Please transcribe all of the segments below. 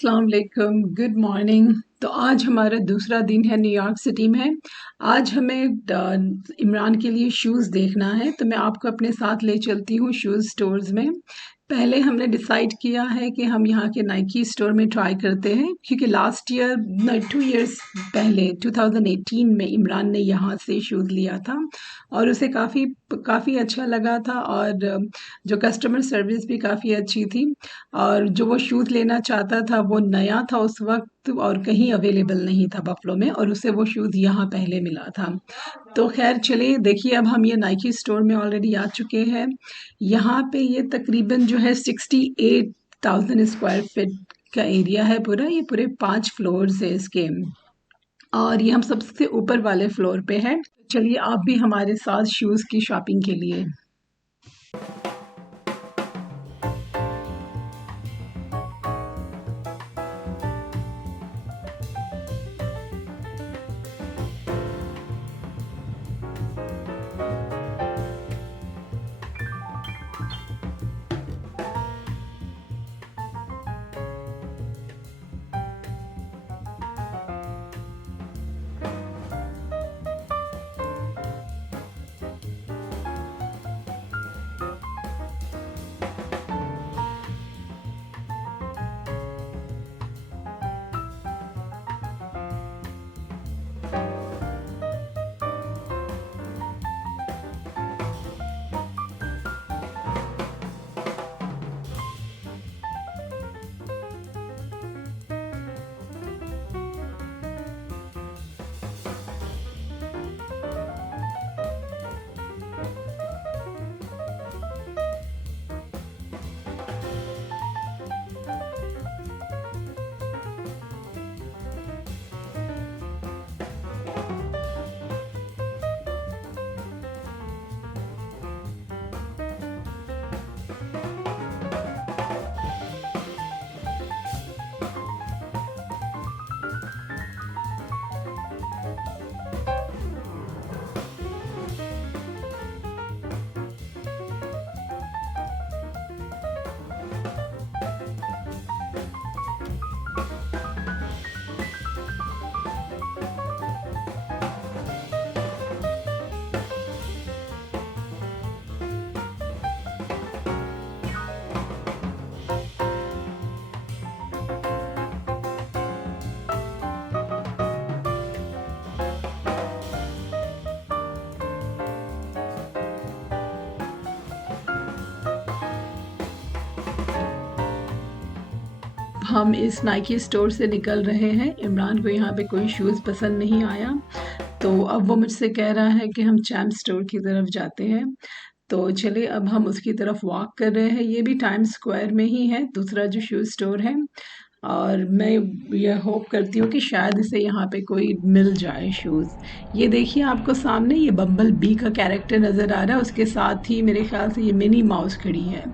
अस्सलाम वालेकुम, good morning. तो आज हमारा दूसरा दिन है न्यूयॉर्क सिटी में। आज हमें इमरान के लिए शूज़ देखना है, तो मैं आपको अपने साथ ले चलती हूँ शूज़ स्टोर्स में। पहले हमने डिसाइड किया है कि हम यहाँ के नाइकी स्टोर में ट्राई करते हैं, क्योंकि लास्ट ईयर 2 इयर्स पहले 2018 में इमरान ने यहाँ से शूज़ लिया था और उसे काफ़ी काफ़ी अच्छा लगा था, और जो कस्टमर सर्विस भी काफ़ी अच्छी थी। और जो वो शूज़ लेना चाहता था वो नया था उस वक्त और कहीं अवेलेबल नहीं था बफलो में, और उसे वो शूज़ यहाँ पहले मिला था। तो खैर चलिए देखिए, अब हम ये नाइकी स्टोर में ऑलरेडी आ चुके हैं। यहाँ पे ये तकरीबन जो है 68,000 स्क्वायर फीट का एरिया है पूरा। ये पूरे 5 फ्लोर्स है इसके, और ये हम सबसे ऊपर वाले फ्लोर पे है। चलिए आप भी हमारे साथ शूज़ की शॉपिंग के लिए। हम इस नाइकी स्टोर से निकल रहे हैं। इमरान को यहाँ पे कोई शूज़ पसंद नहीं आया, तो अब वो मुझसे कह रहा है कि हम चैम्प स्टोर की तरफ जाते हैं। तो चलिए अब हम उसकी तरफ वॉक कर रहे हैं। ये भी टाइम स्क्वायर में ही है, दूसरा जो शूज़ स्टोर है। और मैं ये होप करती हूँ कि शायद इसे यहाँ पे कोई मिल जाए शूज़। ये देखिए, आपको सामने ये बम्बल बी का कैरेक्टर नज़र आ रहा है, उसके साथ ही मेरे ख्याल से ये मिनी माउस खड़ी है,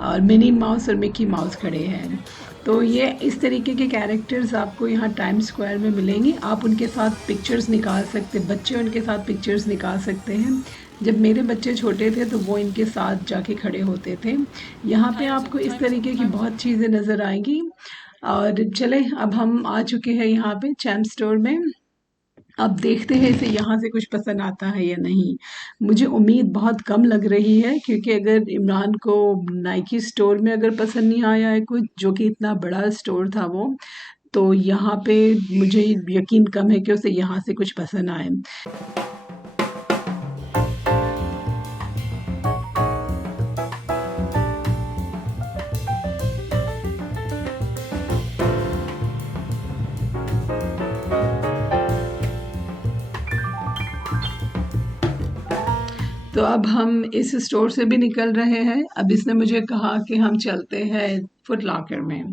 और मिनी माउस और मिकी माउस खड़े हैं। तो ये इस तरीके के कैरेक्टर्स आपको यहाँ टाइम स्क्वायर में मिलेंगे। आप उनके साथ पिक्चर्स निकाल सकते, बच्चे उनके साथ पिक्चर्स निकाल सकते हैं। जब मेरे बच्चे छोटे थे तो वो इनके साथ जाके खड़े होते थे। यहाँ पे आपको इस तरीके की बहुत चीज़ें नज़र आएंगी। और चले अब हम आ चुके हैं यहाँ पे चैम्प स्टोर में। अब देखते हैं इसे यहाँ से कुछ पसंद आता है या नहीं। मुझे उम्मीद बहुत कम लग रही है, क्योंकि अगर इमरान को नाइकी स्टोर में अगर पसंद नहीं आया है कुछ, जो कि इतना बड़ा स्टोर था वो, तो यहाँ पे मुझे यकीन कम है कि उसे यहाँ से कुछ पसंद आए। तो अब हम इस स्टोर से भी निकल रहे हैं। अब इसने मुझे कहा कि हम चलते हैं फुट लॉकर में।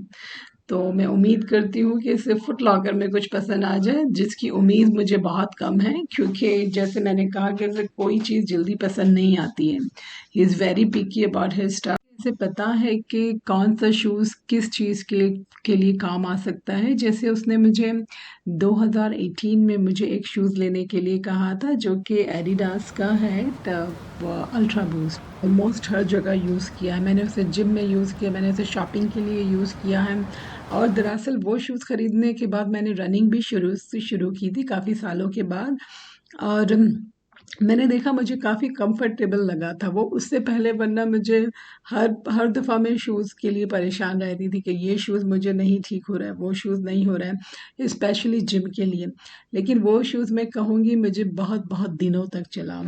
तो मैं उम्मीद करती हूँ कि इसे फुट लॉकर में कुछ पसंद आ जाए, जिसकी उम्मीद मुझे बहुत कम है, क्योंकि जैसे मैंने कहा कि उसे कोई चीज़ जल्दी पसंद नहीं आती है। He is very picky about his stuff. इसे पता है कि कौन सा शूज़ किस चीज़ के लिए काम आ सकता है। जैसे उसने मुझे 2018 में मुझे एक शूज़ लेने के लिए कहा था, जो कि एडिडास का है, अल्ट्रा बूस्ट। ऑलमोस्ट हर जगह यूज़ किया है मैंने उसे। जिम में यूज़ किया, मैंने उसे शॉपिंग के लिए यूज़ किया है, और दरअसल वो शूज़ खरीदने के बाद मैंने रनिंग भी शुरू की थी काफ़ी सालों के बाद। और मैंने देखा मुझे काफ़ी कंफर्टेबल लगा था वो, उससे पहले वरना मुझे हर हर दफ़ा मैं शूज़ के लिए परेशान रहती थी कि ये शूज़ मुझे नहीं ठीक हो रहा है, वो शूज़ नहीं हो रहा है, स्पेशली जिम के लिए। लेकिन वो शूज़ मैं कहूँगी मुझे बहुत-बहुत दिनों तक चला।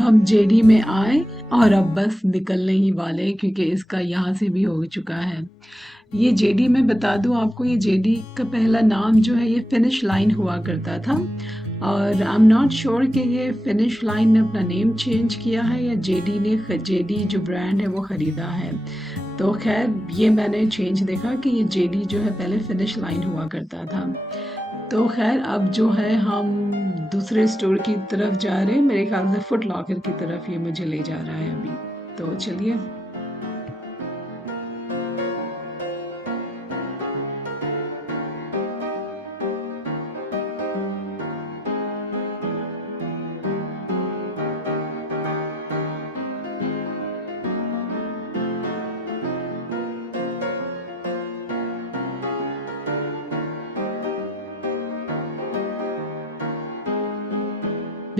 हम जेडी में आए और अब बस निकलने ही वाले हैं क्योंकि इसका यहाँ से भी हो चुका है। ये जेडी मैं बता दूँ आपको, ये जेडी का पहला नाम जो है ये फिनिश लाइन हुआ करता था। और आई एम नॉट श्योर कि ये फिनिश लाइन ने अपना नेम चेंज किया है या जेडी जो ब्रांड है वो ख़रीदा है। तो खैर ये मैंने चेंज देखा कि ये जेडी जो है पहले फिनिश लाइन हुआ करता था। तो खैर अब जो है हम दूसरे स्टोर की तरफ जा रहे हैं, मेरे ख्याल से फुट लॉकर की तरफ ये मुझे ले जा रहा है अभी। तो चलिए।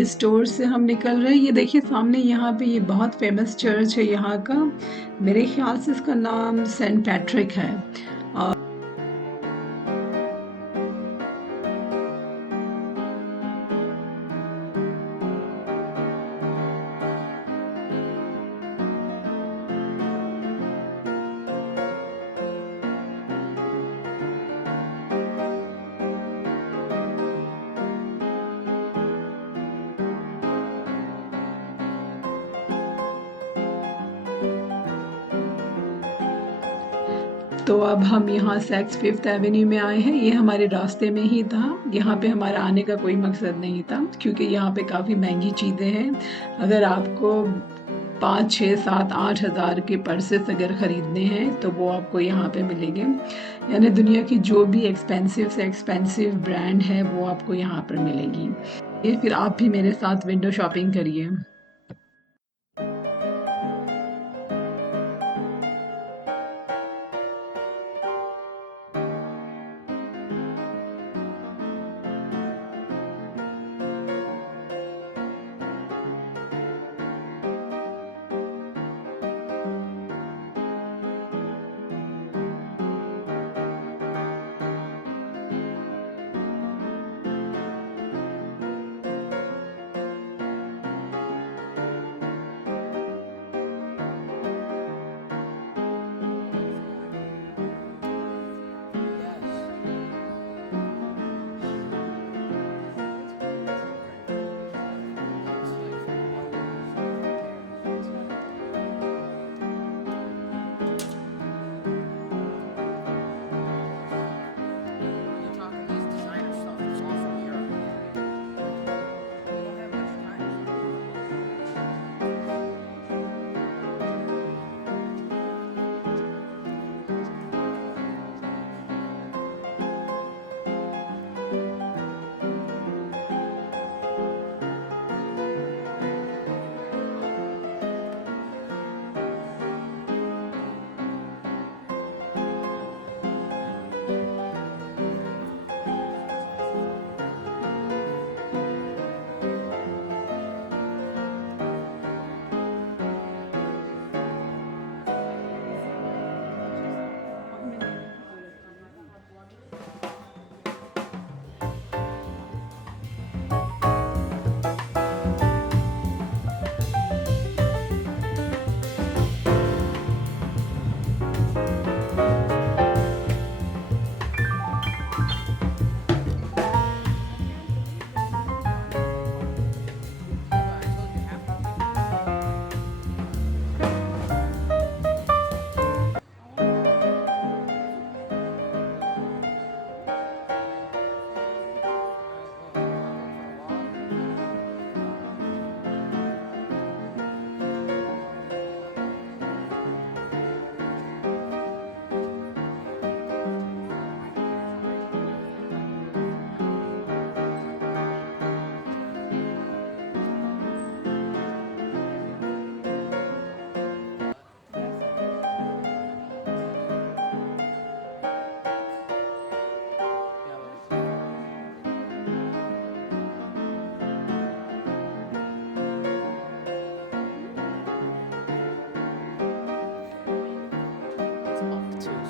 स्टोर से हम निकल रहे हैं, ये देखिए सामने यहाँ पे ये बहुत फेमस चर्च है यहाँ का, मेरे ख्याल से इसका नाम सेंट पैट्रिक है। और तो अब हम यहाँ सैक्स फिफ्थ एवेन्यू में आए हैं, ये हमारे रास्ते में ही था। यहाँ पे हमारा आने का कोई मकसद नहीं था क्योंकि यहाँ पे काफ़ी महंगी चीज़ें हैं। अगर आपको 5, 6, 7, 8 हज़ार के पर्सेस अगर ख़रीदने हैं तो वो आपको यहाँ पे मिलेंगे। यानी दुनिया की जो भी एक्सपेंसिव से एक्सपेंसिव ब्रांड है वो आपको यहाँ पर मिलेगी। ये फिर आप भी मेरे साथ विंडो शॉपिंग करिए।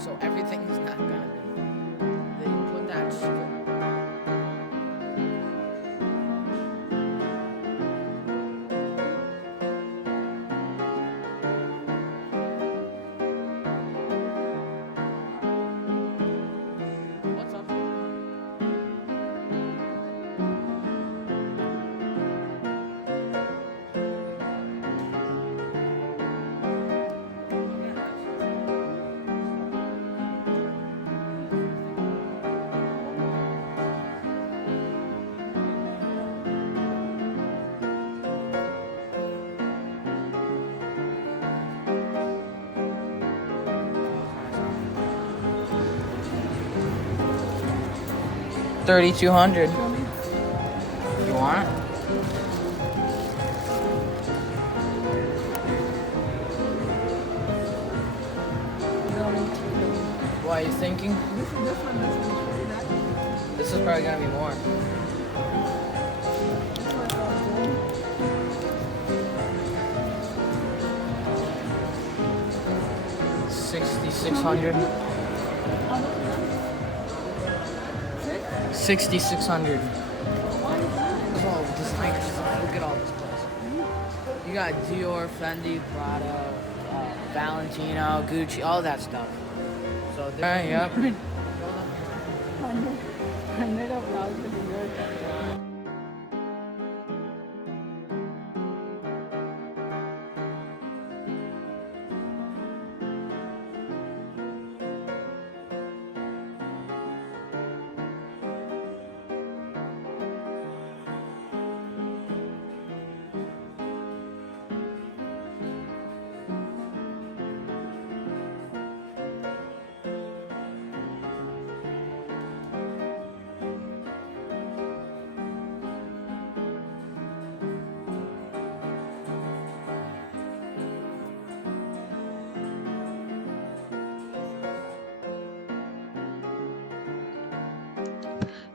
so everything's not gonna be. They put that strip. What's up? $3,200. You want it? What are you thinking? This is probably gonna be more. $6,600. $6,600. Oh, designers. Look at all this place. You got Dior, Fendi, Prada, Valentino, Gucci, all that stuff. So yep. 100 of thousands in your time.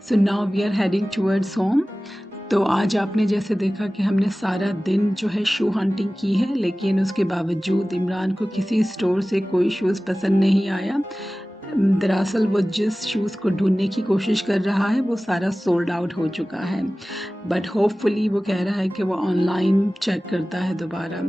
So now we are heading towards home. तो आज आपने जैसे देखा कि हमने सारा दिन जो है शू हंटिंग की है, लेकिन उसके बावजूद इमरान को किसी स्टोर से कोई शूज़ पसंद नहीं आया। दरअसल वो जिस शूज़ को ढूंढने की कोशिश कर रहा है वो सारा सोल्ड आउट हो चुका है, बट होपफुली वो कह रहा है कि वो ऑनलाइन चेक करता है दोबारा।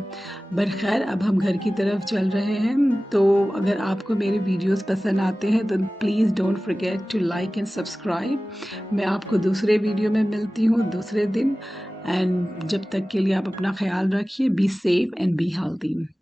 बट खैर अब हम घर की तरफ चल रहे हैं। तो अगर आपको मेरे वीडियोस पसंद आते हैं तो please don't forget to like and subscribe. मैं आपको दूसरे वीडियो में मिलती हूँ दूसरे दिन, एंड जब तक के लिए आप अपना ख्याल रखिए। Be safe and be healthy.